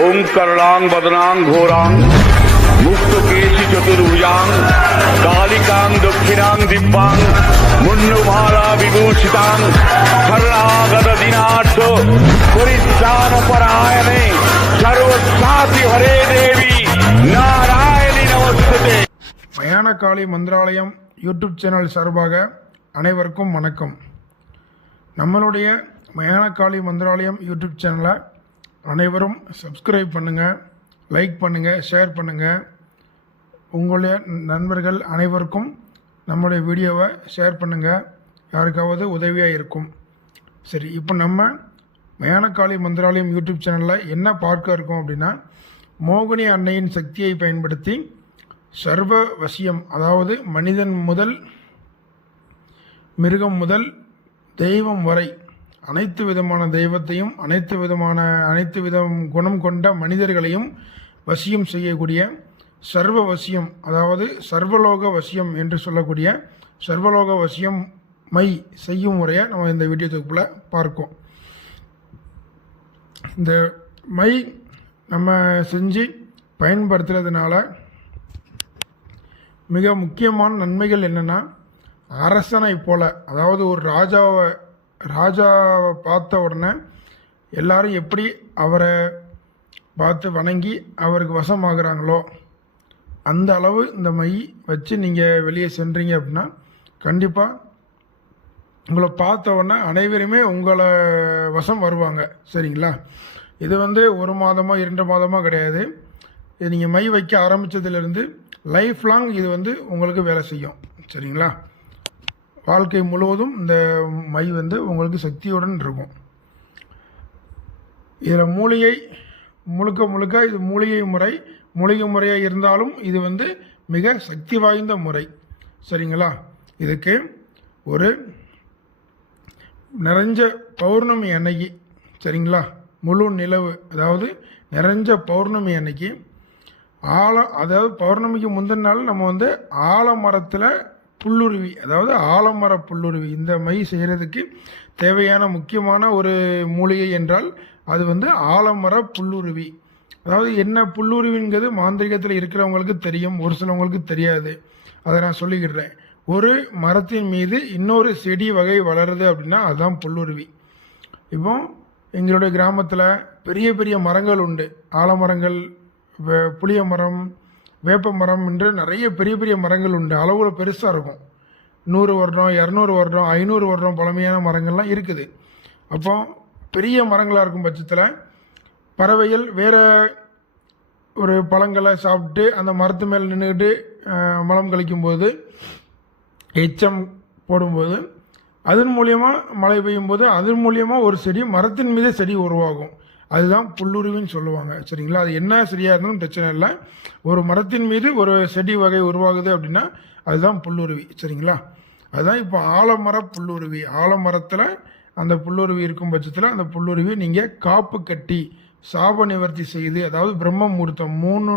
ओम करलांग बदनांग घोरांग मुक्त केशी चतुर्भुजांग कालिकांग दक्षिणांग दिव्यांग मुन्नुमाला विभूषितांग शरणागत दिनाथ परित्राण परायणे सर्वसाति हरे देवी नारायणी नमस्ते மயானகாளி மந்திராலயம் யூடியூப் சேனல் சார்பாக அனைவருக்கும் வணக்கம் நம்மளுடைய மயானகாளி மந்திராலயம் யூடியூப் சேனலை அனைவரும் சப்ஸ்கிரைப் பண்ணுங்கள் லைக் பண்ணுங்கள் ஷேர் பண்ணுங்கள் உங்களுடைய நண்பர்கள் அனைவருக்கும் நம்மளுடைய வீடியோவை ஷேர் பண்ணுங்கள் யாருக்காவது உதவியாக இருக்கும். சரி இப்போ நம்ம மயானகாளி மந்திராலயம் யூடியூப் சேனலில் என்ன பார்க்க இருக்கோம் அப்படின்னா மோகினி அன்னையின் சக்தியை பயன்படுத்தி சர்வ வசியம் அதாவது மனிதன் முதல் மிருகம் முதல் தெய்வம் வரை அனைத்து விதமான தெய்வத்தையும் அனைத்து விதமான அனைத்து விதம் குணம் கொண்ட மனிதர்களையும் வசியம் செய்யக்கூடிய சர்வ வசியம் அதாவது சர்வலோக வசியம் என்று சொல்லக்கூடிய சர்வலோக வசியம் மை செய்யும் முறையை நம்ம இந்த வீடியோ தொகுப்பில் பார்க்கோம். இந்த மை நம்ம செஞ்சு பயன்படுத்துறதுனால மிக முக்கியமான நன்மைகள் என்னென்னா அரசனை போல அதாவது ஒரு ராஜாவை ராஜாவை பார்த்த உடனே எல்லாரும் எப்படி அவரை பார்த்து வணங்கி அவருக்கு வசமாகறாங்களோ அந்த அளவு இந்த மை வச்சு நீங்கள் வெளியே சென்றீங்க அப்படின்னா கண்டிப்பாக உங்களை பார்த்த உடனே அனைவருமே உங்களை வசம் வருவாங்க. சரிங்களா? இது வந்து ஒரு மாதமோ இரண்டு மாதமோ கிடையாது. இது நீங்கள் மை வைக்க ஆரம்பித்ததுலேருந்து லைஃப் லாங் இது வந்து உங்களுக்கு வேலை செய்யும். சரிங்களா? வாழ்க்கை முழுவதும் இந்த மை வந்து உங்களுக்கு சக்தியுடன் இருக்கும். இதில் மூலிகை முழுக்க முழுக்க இது மூலிகை முறை மூலிகை முறையாக இருந்தாலும் இது வந்து மிக சக்தி வாய்ந்த முறை. சரிங்களா? இதுக்கு ஒரு நிறைஞ்ச பௌர்ணமி அன்னைக்கு சரிங்களா? முழு நிலவு அதாவது நிறைஞ்ச பௌர்ணமி அன்னைக்கு ஆலம் அதாவது பௌர்ணமிக்கு முந்தின நாள் நம்ம வந்து ஆலமரத்தில் புல்லுருவி அதாவது ஆலமர புல்லுருவி இந்த மை செய்கிறதுக்கு தேவையான முக்கியமான ஒரு மூலிகை என்றால் அது வந்து ஆலமர புல்லுருவி. அதாவது என்ன புல்லுருவிங்கிறது மாந்திரிகத்தில் இருக்கிறவங்களுக்கு தெரியும் ஒரு சிலவங்களுக்கு தெரியாது. அதை நான் சொல்லிக்கிடுறேன். ஒரு மரத்தின் மீது இன்னொரு செடி வகை வளருது அப்படின்னா அதுதான் புல்லுருவி. இப்போ எங்களுடைய கிராமத்தில் பெரிய பெரிய மரங்கள் உண்டு. ஆலமரங்கள் புளிய மரம் வேப்ப மரம் என்று நிறைய பெரிய பெரிய மரங்கள் உண்டு. அளவில் பெருசாக இருக்கும். நூறு வருடம் இரநூறு வருடம் ஐநூறு வருடம் பழமையான மரங்கள்லாம் இருக்குது. அப்போ பெரிய மரங்களாக இருக்கும் பட்சத்தில் பறவைகள் வேறு ஒரு பழங்களை சாப்பிட்டு அந்த மரத்து மேலே நின்றுக்கிட்டு மலம் கழிக்கும்போது எச்சம் போடும்போது அதன் மூலியமாக மழை பெய்யும் போது அதன் மூலியமாக ஒரு செடி மரத்தின் மீதே செடி உருவாகும். அதுதான் புல்லுருவின்னு சொல்லுவாங்க. சரிங்களா? அது என்ன சரியாக இருந்தாலும் பிரச்சனை இல்லை. ஒரு மரத்தின் மீது ஒரு செடி வகை உருவாகுது அப்படின்னா அதுதான் புல்லுருவி. சரிங்களா? அதுதான் இப்போ ஆலமர புல்லுருவி. ஆலமரத்தில் அந்த புல்லுருவி இருக்கும் பட்சத்தில் அந்த புல்லுருவி நீங்கள் காப்பு கட்டி சாப நிவர்த்தி செய்து அதாவது பிரம்ம முகூர்த்தம் மூணு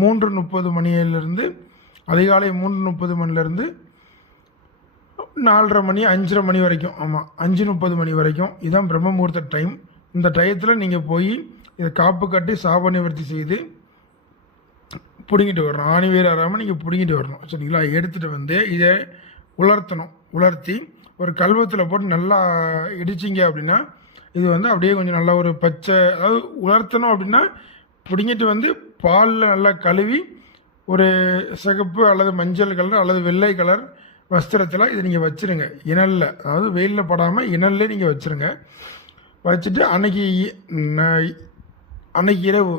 மூன்று முப்பது மணியிலிருந்து அதிகாலை மூன்று முப்பது மணிலேருந்து நாலரை மணி அஞ்சரை மணி வரைக்கும். ஆமாம் அஞ்சு முப்பது மணி வரைக்கும். இதுதான் பிரம்ம முகூர்த்த டைம். இந்த டயத்தில் நீங்கள் போய் இதை காப்பு கட்டி சாப நிவர்த்தி செய்து பிடுங்கிட்டு வரணும். ஆணி வேறு வராமல் நீங்கள் பிடுங்கிட்டு வரணும். சரிங்களா? எடுத்துகிட்டு வந்து இதை உலர்த்தணும். உலர்த்தி ஒரு கல்வத்தில் போட்டு நல்லா இடிச்சிங்க அப்படின்னா இது வந்து அப்படியே கொஞ்சம் நல்லா ஒரு பச்சை அதாவது உலர்த்தணும் அப்படின்னா பிடுங்கிட்டு வந்து பாலில் நல்லா கழுவி ஒரு சிகப்பு அல்லது மஞ்சள் கலர் அல்லது வெள்ளை கலர் வஸ்திரத்தில் இதை நீங்கள் வச்சுருங்க. இனலில் அதாவது வெயிலில் படாமல் இனல்லே நீங்கள் வச்சுருங்க. வச்சுட்டு அன்னைக்கு இ- ந- அன்னைக்கு இரவு.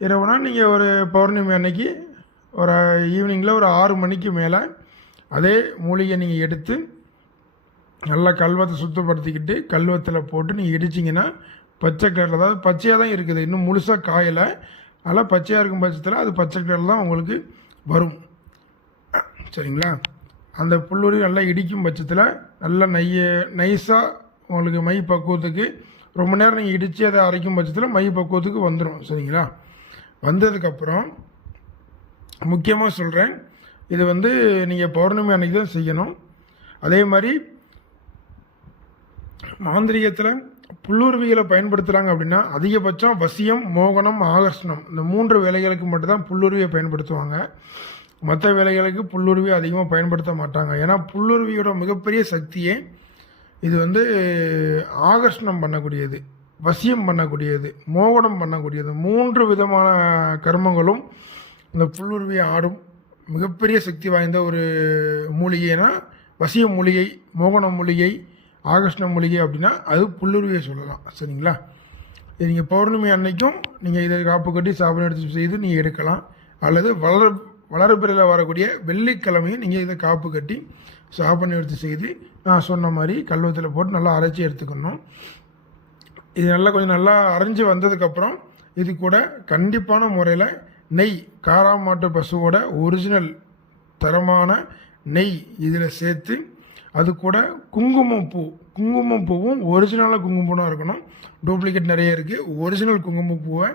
இரவுனா நீங்கள் ஒரு பௌர்ணமி அன்னைக்கு ஒரு ஈவினிங்கில் ஒரு ஆறு மணிக்கு மேலே அதே மூலிகை நீங்கள் எடுத்து நல்லா கல்வத்தை சுத்தப்படுத்திக்கிட்டு கல்வத்தில் போட்டு நீங்கள் இடிச்சிங்கன்னா பச்சை கலரில் அதாவது பச்சையாக தான் இருக்குது. இன்னும் முழுசாக காயலை. அதெல்லாம் பச்சையாக இருக்கும் பட்சத்தில் அது பச்சை கலரில் தான் உங்களுக்கு வரும். சரிங்களா? அந்த புல்லுரி நல்லா இடிக்கும் பட்சத்தில் நல்லா நைய நைஸாக உங்களுக்கு மை பக்குவத்துக்கு ரொம்ப நேரம் நீங்கள் இடித்து அதை அரைக்கும் பட்சத்தில் மை பக்குவத்துக்கு வந்துடும் சரிங்களா? வந்ததுக்கப்புறம் முக்கியமாக சொல்கிறேன் இது வந்து நீங்கள் பௌர்ணமி அன்னைக்கு தான் செய்யணும். அதே மாதிரி மாந்திரிகத்தில் புல்லுருவிகளை பயன்படுத்துகிறாங்க அப்படின்னா அதிகபட்சம் வசியம் மோகனம் ஆகர்ஷணம் இந்த மூன்று வேலைகளுக்கு மட்டும்தான் புல்லுருவியை பயன்படுத்துவாங்க. மற்ற வேலைகளுக்கு புல்லுருவி அதிகமாக பயன்படுத்த மாட்டாங்க. ஏன்னா புல்லுருவியோட மிகப்பெரிய சக்தியே இது வந்து ஆகர்ஷணம் பண்ணக்கூடியது வசியம் பண்ணக்கூடியது மோகனம் பண்ணக்கூடியது. மூன்று விதமான கர்மங்களும் இந்த புல்லுருவி ஆடும் மிகப்பெரிய சக்தி வாய்ந்த ஒரு மூலிகைனா வசிய மூலிகை மோகன மூலிகை ஆகர்ஷ்ண மூலிகை அப்படின்னா அது புல்லுருவியை சொல்லலாம். சரிங்களா? இது நீங்கள் பௌர்ணமி அன்னைக்கும் நீங்கள் இதை காப்பு கட்டி சாப்பிட எடுத்து செய்து நீங்கள் எடுக்கலாம். அல்லது வளர வளர்பிறையில் வரக்கூடிய வெள்ளிக்கிழமையும் நீங்கள் இதை காப்பு கட்டி சாப்பிட எடுத்து செய்து. நான் சொன்ன மாதிரி கல்வத்தில் போட்டு நல்லா அரைச்சி எடுத்துக்கணும். இது நல்லா கொஞ்சம் நல்லா அரைஞ்சி வந்ததுக்கப்புறம் இது கூட கண்டிப்பான முறையில் நெய் காராமாட்டு பசுவோட ஒரிஜினல் தரமான நெய் இதில் சேர்த்து அது கூட குங்குமம் பூ குங்குமம் பூவும் ஒரிஜினலாக குங்குமப்பூனாக இருக்கணும். டூப்ளிகேட் நிறைய இருக்குது ஒரிஜினல் குங்குமம் பூவை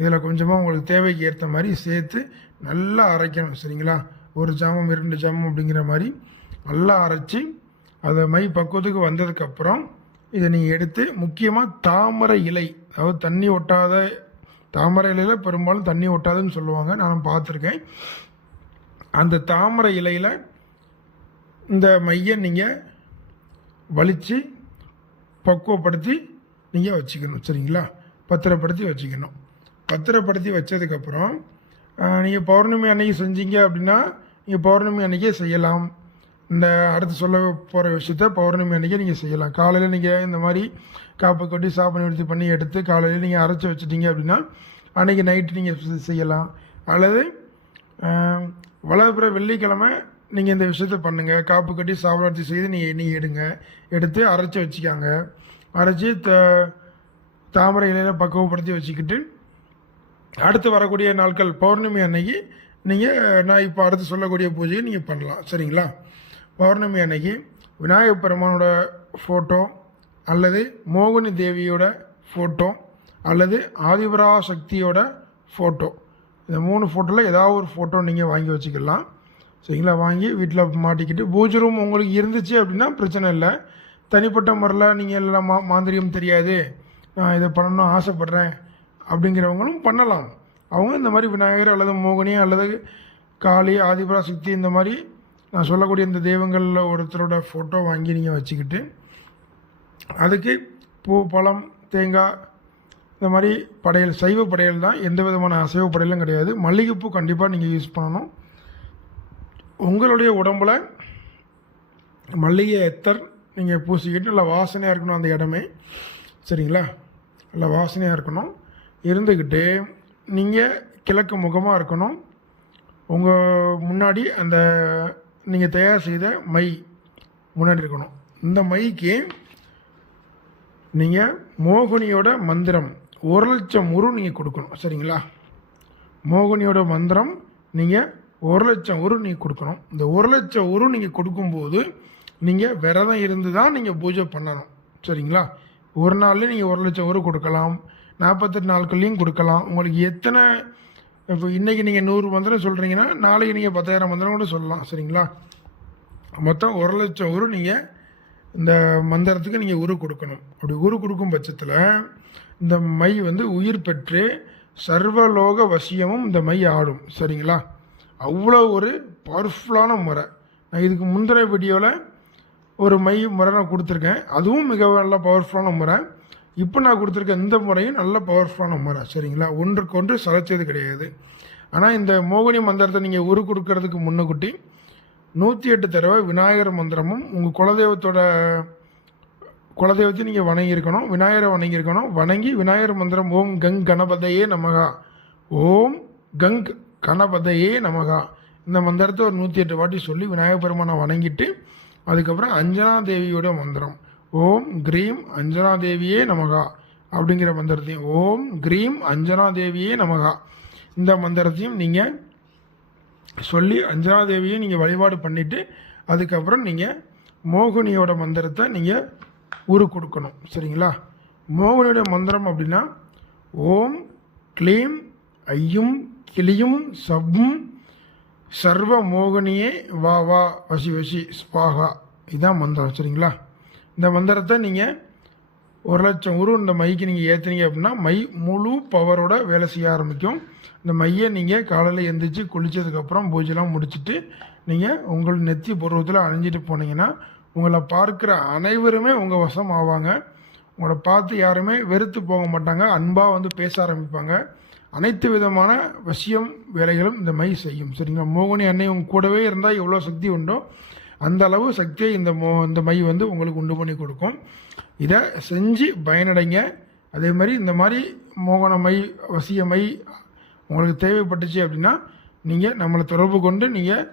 இதில் கொஞ்சமாக உங்களுக்கு தேவைக்கு ஏற்ற மாதிரி சேர்த்து நல்லா அரைக்கணும். சரிங்களா? ஒரு ஜாமம் இரண்டு ஜாமம் அப்படிங்கிற மாதிரி நல்லா அரைச்சி அதை மை பக்குவத்துக்கு வந்ததுக்கப்புறம் இதை நீங்கள் எடுத்து முக்கியமாக தாமரை இலை அதாவது தண்ணி ஒட்டாத தாமரை இலையில் பெரும்பாலும் தண்ணி ஒட்டாதுன்னு சொல்லுவாங்க. நான் பார்த்துருக்கேன். அந்த தாமரை இலையில் இந்த மையை நீங்கள் வலித்து பக்குவப்படுத்தி நீங்கள் வச்சுக்கணும். சரிங்களா? பத்திரப்படுத்தி வச்சுக்கணும். பத்திரப்படுத்தி வச்சதுக்கப்புறம் நீங்கள் பௌர்ணமி அன்னைக்கு செஞ்சீங்க அப்படின்னா நீங்கள் பௌர்ணமி அன்னைக்கே செய்யலாம். இந்த அடுத்து சொல்ல போகிற விஷயத்த பௌர்ணமி அன்றைக்கி நீங்கள் செய்யலாம். காலையில் நீங்கள் இந்த மாதிரி காப்பு கொட்டி சாப்பிட நிறுத்தி பண்ணி எடுத்து காலையில் நீங்கள் அரைச்சி வச்சுட்டீங்க அப்படின்னா அன்றைக்கி நைட்டு நீங்கள் செய்யலாம். அல்லது வளர்ப்புற வெள்ளிக்கிழமை நீங்கள் இந்த விஷயத்த பண்ணுங்கள் காப்பு கட்டி சாப்பிடாட்சி செய்து நீங்கள் எண்ணெய் எடுங்க. எடுத்து அரைச்சி வச்சுக்காங்க. அரைச்சி த தாமரை இலையில் பக்குவப்படுத்தி வச்சுக்கிட்டு அடுத்து வரக்கூடிய நாட்கள் பௌர்ணமி அன்னைக்கு நீங்கள் நான் இப்போ அடுத்து சொல்லக்கூடிய பூஜையை நீங்கள் பண்ணலாம். சரிங்களா? பௌர்ணமி அன்னைக்கு விநாயகப் பெருமானோட ஃபோட்டோ அல்லது மோகினி தேவியோட ஃபோட்டோ அல்லது ஆதிபரா சக்தியோட ஃபோட்டோ இந்த மூணு ஃபோட்டோவில் ஏதாவது ஒரு ஃபோட்டோ நீங்கள் வாங்கி வச்சுக்கலாம். சரிங்களா? வாங்கி வீட்டில் மாட்டிக்கிட்டு பூஜை ரூம் உங்களுக்கு இருந்துச்சு அப்படின்னா பிரச்சனை இல்லை. தனிப்பட்ட முறையில் நீங்கள் எல்லாம் மா மாந்திரியம் தெரியாது. நான் இதை பண்ணணும்னு ஆசைப்பட்றேன் அப்படிங்கிறவங்களும் பண்ணலாம். அவங்க இந்த மாதிரி விநாயகர் அல்லது மோகினி அல்லது காளி ஆதிபரா சக்தி இந்த மாதிரி நான் சொல்லக்கூடிய இந்த தெய்வங்களில் ஒருத்தரோட ஃபோட்டோ வாங்கி நீங்கள் வச்சுக்கிட்டு அதுக்கு பூ பழம் தேங்காய் இந்த மாதிரி படையல் சைவ படையல் தான் எந்த விதமான அசைவ படையலும் கிடையாது. மல்லிகைப்பூ கண்டிப்பாக நீங்கள் யூஸ் பண்ணணும். உங்களுடைய உடம்பில் மல்லிகை எத்தர் நீங்கள் பூசிக்கிட்டு நல்லா வாசனையாக இருக்கணும் அந்த இடமே. சரிங்களா? நல்லா வாசனையாக இருக்கணும். இருந்துக்கிட்டு நீங்கள் கிழக்கு முகமாக இருக்கணும். உங்கள் முன்னாடி அந்த நீங்கள் தயார் செய்த மை முன்னாடி இருக்கணும். இந்த மைக்கு நீங்கள் மோகினியோட மந்திரம் ஒரு லட்சம் உரு நீங்கள் கொடுக்கணும். சரிங்களா? மோகினியோட மந்திரம் நீங்கள் ஒரு லட்சம் உரு நீங்கள் கொடுக்கணும். இந்த ஒரு லட்சம் உரு நீங்கள் கொடுக்கும்போது நீங்கள் விரதம் இருந்து தான் நீங்கள் பூஜை பண்ணணும். சரிங்களா? ஒரு நாள்லேயும் நீங்கள் ஒரு லட்சம் உரு கொடுக்கலாம். நாற்பத்தெட்டு நாட்கள்லேயும் கொடுக்கலாம். உங்களுக்கு எத்தனை இப்போ இன்றைக்கி நீங்கள் நூறு மந்திரம் சொல்கிறீங்கன்னா நாளைக்கு நீங்கள் பத்தாயிரம் மந்திரம் கூட சொல்லலாம் சரிங்களா? மொத்தம் ஒரு லட்சம் உரு நீங்கள் இந்த மந்திரத்துக்கு நீங்கள் உரு கொடுக்கணும். அப்படி உரு கொடுக்கும் பட்சத்தில் இந்த மை வந்து உயிர் பெற்று சர்வலோக வசியமும் இந்த மை ஆடும் சரிங்களா? அவ்வளோ ஒரு பவர்ஃபுல்லான முறை. நான் இதுக்கு முந்தின வீடியோவில் ஒரு மை முறை நான் கொடுத்துருக்கேன். அதுவும் மிக நல்ல பவர்ஃபுல்லான முறை. இப்போ நான் கொடுத்துருக்க இந்த முறையும் நல்ல பவர்ஃபுல்லான முறை சரிங்களா? ஒன்றுக்கு ஒன்று சளைச்சது கிடையாது. ஆனால் இந்த மோகினி மந்திரத்தை நீங்கள் உரு கொடுக்கறதுக்கு முன்னுக்குட்டி நூற்றி எட்டு தடவை விநாயகர் மந்திரமும் உங்கள் குலதெய்வத்தோட குலதெய்வத்தையும் நீங்கள் வணங்கியிருக்கணும் விநாயகரை வணங்கியிருக்கணும். வணங்கி விநாயகர் மந்திரம் ஓம் கங் கணபதையே நமகா. ஓம் கங் கணபதையே நமகா. இந்த மந்திரத்தை ஒரு நூற்றி எட்டு வாட்டி சொல்லி விநாயகர் பெருமானை வணங்கிட்டு அதுக்கப்புறம் அஞ்சனா தேவியோட மந்திரம். ஓம் க்ரீம் அஞ்சனா தேவியே நமகா அப்படிங்கிற மந்திரத்தையும் ஓம் க்ரீம் அஞ்சனா தேவியே நமகா. இந்த மந்திரத்தையும் நீங்கள் சொல்லி அஞ்சனா தேவியை நீங்கள் வழிபாடு பண்ணிவிட்டு அதுக்கப்புறம் நீங்கள் மோகினியோட மந்திரத்தை நீங்கள் உரு கொடுக்கணும். சரிங்களா? மோகினியோட மந்திரம் அப்படின்னா ஓம் க்ளீம் ஐயும் கிளியும் சவ்வும் சர்வ மோகினியே வா வா வசி வசி ஸ்பாகா இதுதான் மந்திரம் சரிங்களா? இந்த மந்திரத்தை நீங்கள் ஒரு லட்சம் உரு இந்த மைக்கு நீங்கள் ஏற்றுனீங்க அப்படின்னா மை முழு பவரோட வேலை செய்ய ஆரம்பிக்கும். இந்த மையை நீங்கள் காலையில் எந்திரிச்சு குளித்ததுக்கப்புறம் பூஜைலாம் முடிச்சுட்டு நீங்கள் உங்கள் நெத்தி பூர்வத்தில் அணிஞ்சிட்டு போனீங்கன்னா உங்களை பார்க்குற அனைவருமே உங்கள் வசம் ஆவாங்க உங்களை பார்த்து யாருமே வெறுத்து போக மாட்டாங்க அன்பாக வந்து பேச ஆரம்பிப்பாங்க. அனைத்து விதமான வசியம் வேலைகளும் இந்த மை செய்யும். சரிங்களா? மோகினி அன்னை உங்க கூடவே இருந்தால் எவ்வளோ சக்தி உண்டோ அந்த அளவு சக்தியை இந்த மோ இந்த மை வந்து உங்களுக்கு உண்டு பண்ணி கொடுக்கும். இதை செஞ்சு பயனடைங்க. அதே மாதிரி இந்த மாதிரி மோகன மை வசிய மை உங்களுக்கு தேவைப்பட்டுச்சு அப்படின்னா நீங்கள் நம்மளை தொடர்பு கொண்டு நீங்கள்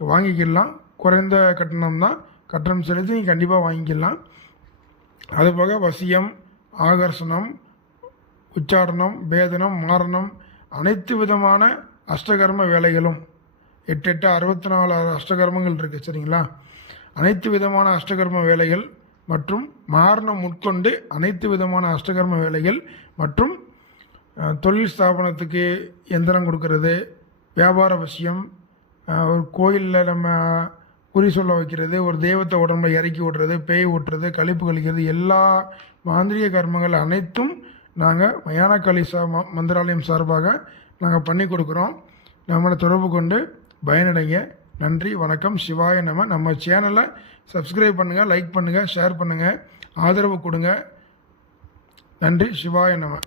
வாங்கிக்கிடலாம் குறைந்த கட்டணம் தான். கட்டணம் செலுத்தி நீங்கள் கண்டிப்பாக வாங்கிக்கலாம். அதுபோக வசியம் ஆகர்ஷணம் உச்சாரணம் பேதனம் மாரணம் அனைத்து விதமான அஷ்டகர்ம வேலைகளும் எட்டு எட்டு அறுபத்தி நாலு அஷ்டகர்மங்கள் இருக்குது சரிங்களா? அனைத்து விதமான அஷ்டகர்ம வேலைகள் மற்றும் மாரணம் உட்கொண்டு அனைத்து விதமான அஷ்டகர்ம வேலைகள் மற்றும் தொழில் ஸ்தாபனத்துக்கு எந்திரம் கொடுக்கறது வியாபார விஷயம் ஒரு கோயிலில் நம்ம குறி சொல்ல வைக்கிறது ஒரு தெய்வத்தை உடம்புல இறக்கி ஓட்டுறது பேய் ஓட்டுறது கழிப்பு கழிக்கிறது எல்லா மாந்திரிக கர்மங்கள் அனைத்தும் நாங்கள் மயான காளி சா ம- மந்திராலயம் சார்பாக நாங்கள் பண்ணி கொடுக்குறோம். நம்மளை தொடர்பு கொண்டு பயனடைங்க. நன்றி வணக்கம். சிவாய நம. நம்ம சேனலை சப்ஸ்கிரைப் பண்ணுங்கள் லைக் பண்ணுங்கள் ஷேர் பண்ணுங்கள் ஆதரவு கொடுங்க. நன்றி சிவாய நம.